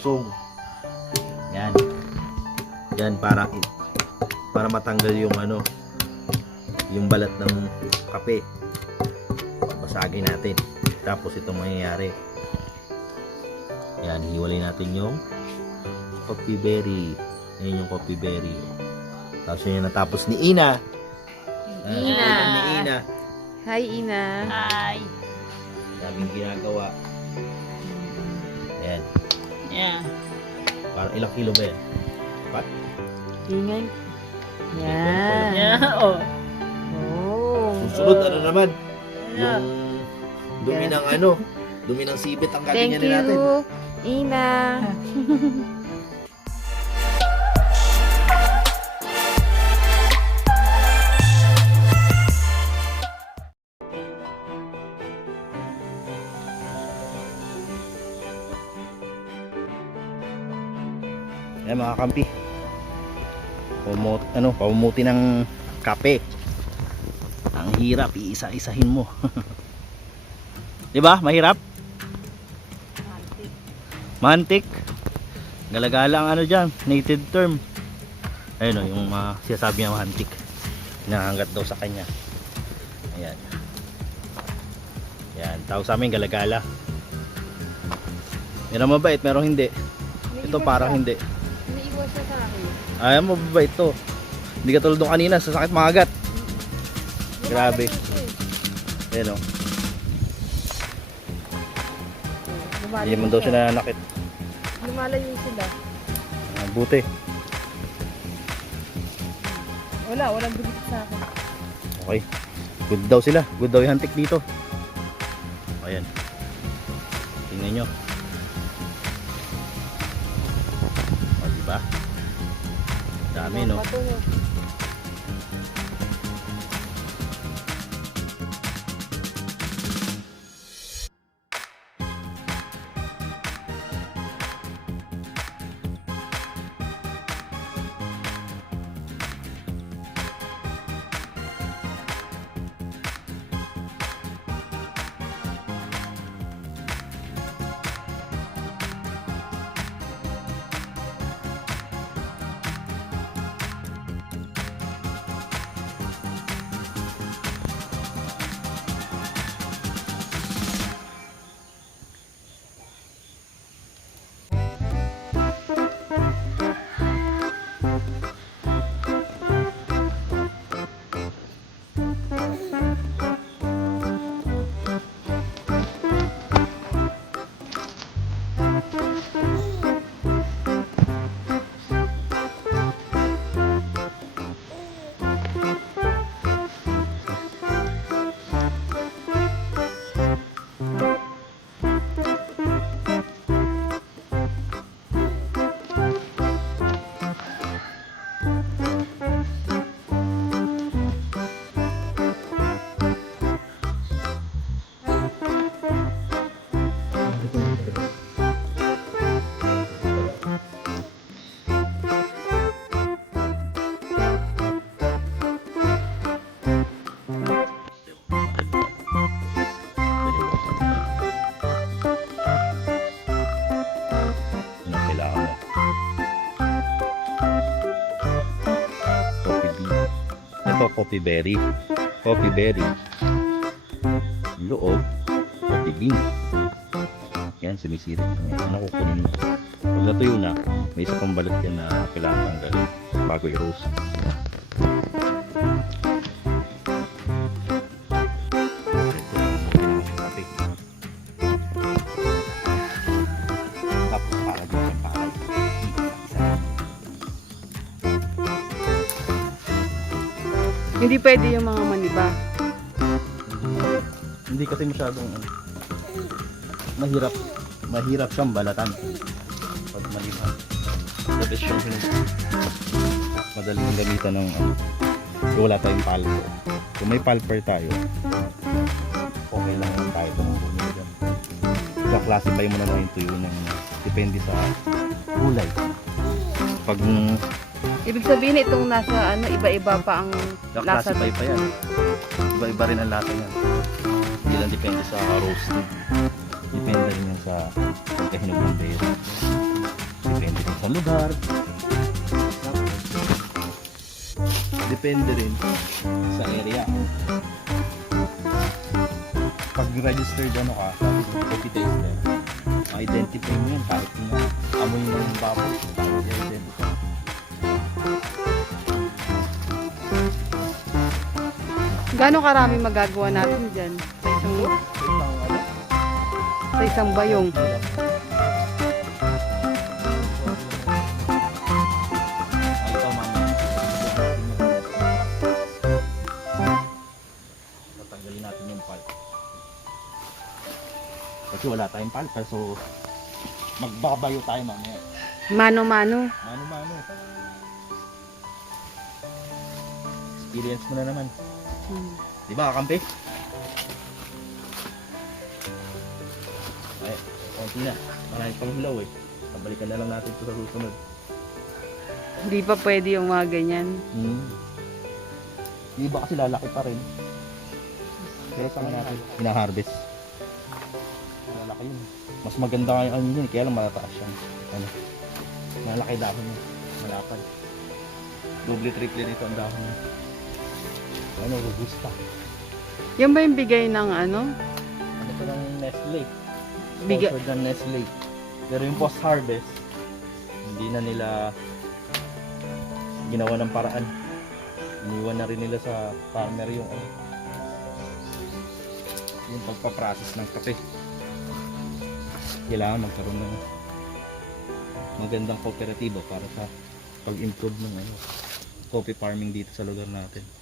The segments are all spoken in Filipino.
malusog. Yan. Yan para para matanggal yung ano yung balat ng kape. Basagin natin. Tapos ito mangyayari. Yan, hiwalay natin yung coffee berry. Yan yung coffee berry. Tapos yun yung natapos ni Ina. Ina. Ni Ina. Hi, Ina. Ay. Daming ginagawa. Yan. Yeah. Parang ilang kilo ba yan? Ingay. Yan. Yeah. Oh. Oh. Susunod, ano naman? Yung dumi ng ano? Dumi ng sibit ang Thank galingan natin. you, Ina. mga kampi. Pumut, ano, pamumuti ng kape. Ang hirap, iisa-isahin mo. 'Di ba? Mahirap? Mantik. Galagala ang ano diyan, native term. Ayun o, yung mga sinasabi niya mantik. Nakahanggat daw sa kanya. Ayan. Yan, tawag sa amin galagala. Meron mabait, meron hindi. Ito parang hindi. Naiiwas siya sa akin. Ayaw mo ba ito? Hindi ka tulad nung kanina, sa sakit makagat. Grabe. Ayan o. Hindi man daw siya nananakit. Lumalayo sila. Ah, buti. Wala, walang bigit sa akin. Okay. Good daw sila. Good daw yung hantik dito. Ayan. Tingnan nyo. O, diba? Dami, no? Coffee berry. Coffee berry. Loob, coffee bean. Yan, sumisirit. Ano kukunin mo? Pag natuyo na, may isa pang balat yan na kailangan tanggalin bago i-roast. Hindi pwede yung mga maniba. Hindi kasi masyadong ano, mahirap mahirap siyang balatan pag maliban. Tapos siyang hin- madaling gamitan ng ano, kung wala tayong palper. Kung may palper tayo, okay lang naman tayo kung bumili dyan. Kaklasify mo na lang yung tuyo ng depende sa kulay. Pag Ibig sabihin itong nasa ano, iba-iba pa ang lasa. Kaklasify pa yan. Iba-iba rin ang lasa niyan. Hindi lang depende sa roasting. Depende rin yan sa pagkahinog ng berry. Depende rin sa lugar. Depende rin sa area. Pag registered ano ka, ko, coffee taster, ma-identify mo yun kahit yung amoy mo yung baboy, ma-identify. Gano'ng karami magagawa natin dyan? Sa isang, sa isang bayong. Tatanggalin natin yung pulp. Kasi wala tayong pulp, so magbabayo tayo mamaya. Mano-mano. Mano-mano. Experience mo na naman. Hmm. Di ba, kakampi? Ay, konti na. Marami pang hilaw eh. Pabalikan na lang natin ito sa susunod. Hindi pa pwede yung mga ganyan. Hmm. Di ba kasi lalaki pa rin? Kaya sa natin, hinaharvest. Lalaki yun. Mas maganda nga yung ano yun, kaya lang matataas yan. Ano? Malaki dahon yun. Malapad. Double triple nito ang dahon yun. Ano, robusta. Yan ba yung bigay ng ano? Ano to ng Nestle? Biga- Sponsored ng Nestle. Pero yung post-harvest, hindi na nila ginawa ng paraan. Iniwan na rin nila sa farmer yung ano, yung pagpaprocess ng kape. Kailangan magkaroon ng magandang kooperatibo para sa pag-improve ng ano, coffee farming dito sa lugar natin.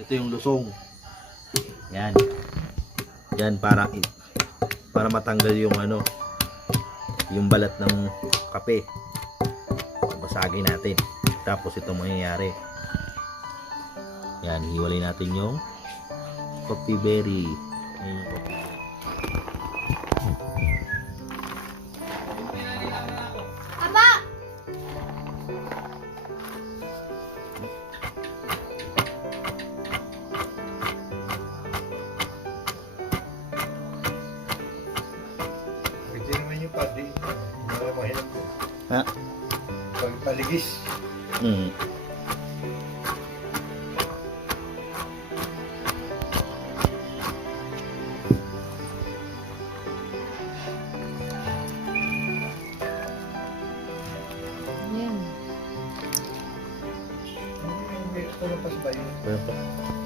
Ito yung lusong. Yan. Yan para para matanggal yung ano yung balat ng kape. Basagin natin. Tapos ito mangyayari. Yan, hiwalay natin yung coffee berry. Yan yung coffee. Ha? Pag paligis. Mm. Yan. May ba yun? Perfect. Sa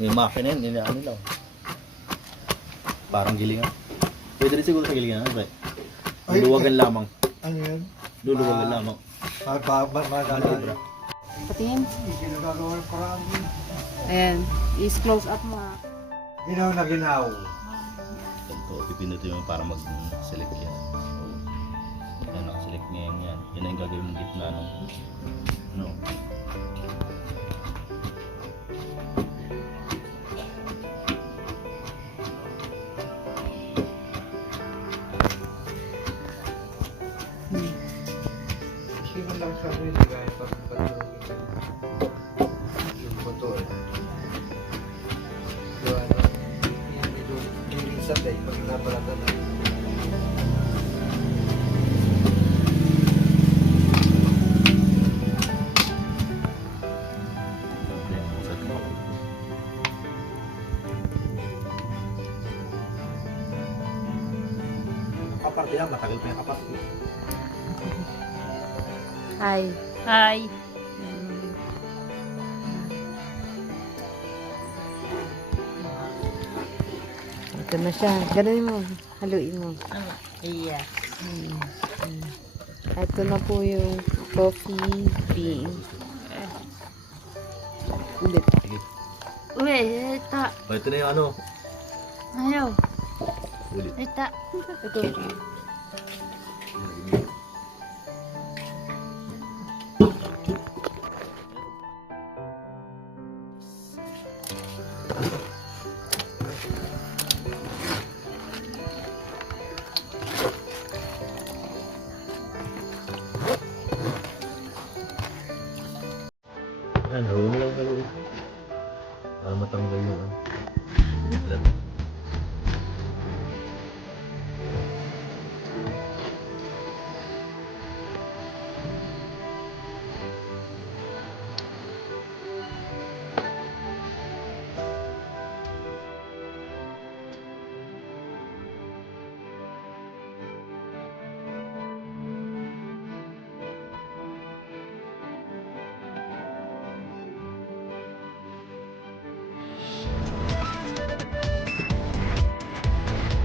May makina yun, nila ano lang. Parang gilingan. Pwede rin siguro sa gilingan, ano ba? Ay, Luluwagan lamang. Ano yun? Luluwagan Ah. lamang. Patingin. Hindi ng parang yun. Ayan. Is close up mo. ah. Ginaw na ginaw. Ito, pipindutin mo para mag-select yan. So, yan, nakaselect niya yan, yan. Yan ang gagawin mong gitna ng ano. Hi. Hi. Ito na siya. Ganun mo. Haluin mo. Iya. Ito na po yung coffee bean. Ulit. Uy, ita. O, ito na yung ano. Ayaw. Ulit. Ita. Ito.